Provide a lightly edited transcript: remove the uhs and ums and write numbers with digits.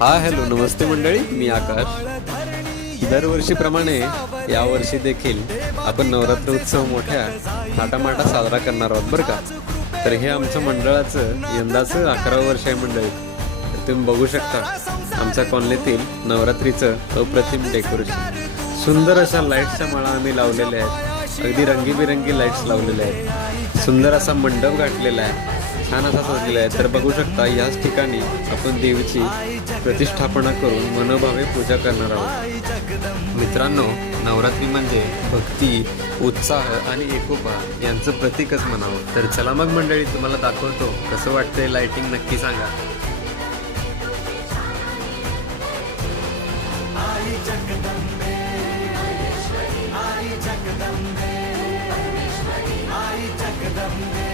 हा हॅलो नमस्ते मंडळी, मी आकाश. दरवर्षीप्रमाणे यावर्षी देखील आपण नवरात्र उत्सव मोठ्या थाटामाटा साजरा करणार आहोत बरं का. तर हे आमचं मंडळाचं यंदाचं 11वं वर्ष आहे मंडळी. तर तुम्ही बघू शकता आमच्या कॉलनीतील नवरात्रीचं अप्रतिम डेकोरेशन. सुंदर अशा लाईट्सच्या माळा आम्ही लावलेल्या आहेत. अगदी रंगीबिरंगी लाईट्स लावलेल्या आहेत. सुंदर असा मंडप गाठलेला आहे, छान असा सजलेला आहे. तर बघू शकता याच ठिकाणी आपण देवीची प्रतिष्ठापना करून मनोभावे पूजा करणार आहोत. मित्रांनो, नवरात्री म्हणजे भक्ती, उत्साह आणि एकोपा यांचं प्रतीकच म्हणावं. तर चला मग मंडळी, तुम्हाला दाखवतो कसं वाटतंय लाइटिंग, नक्की सांगा. आई जगदंबे, आई जगदंबे, आई जगदंबे.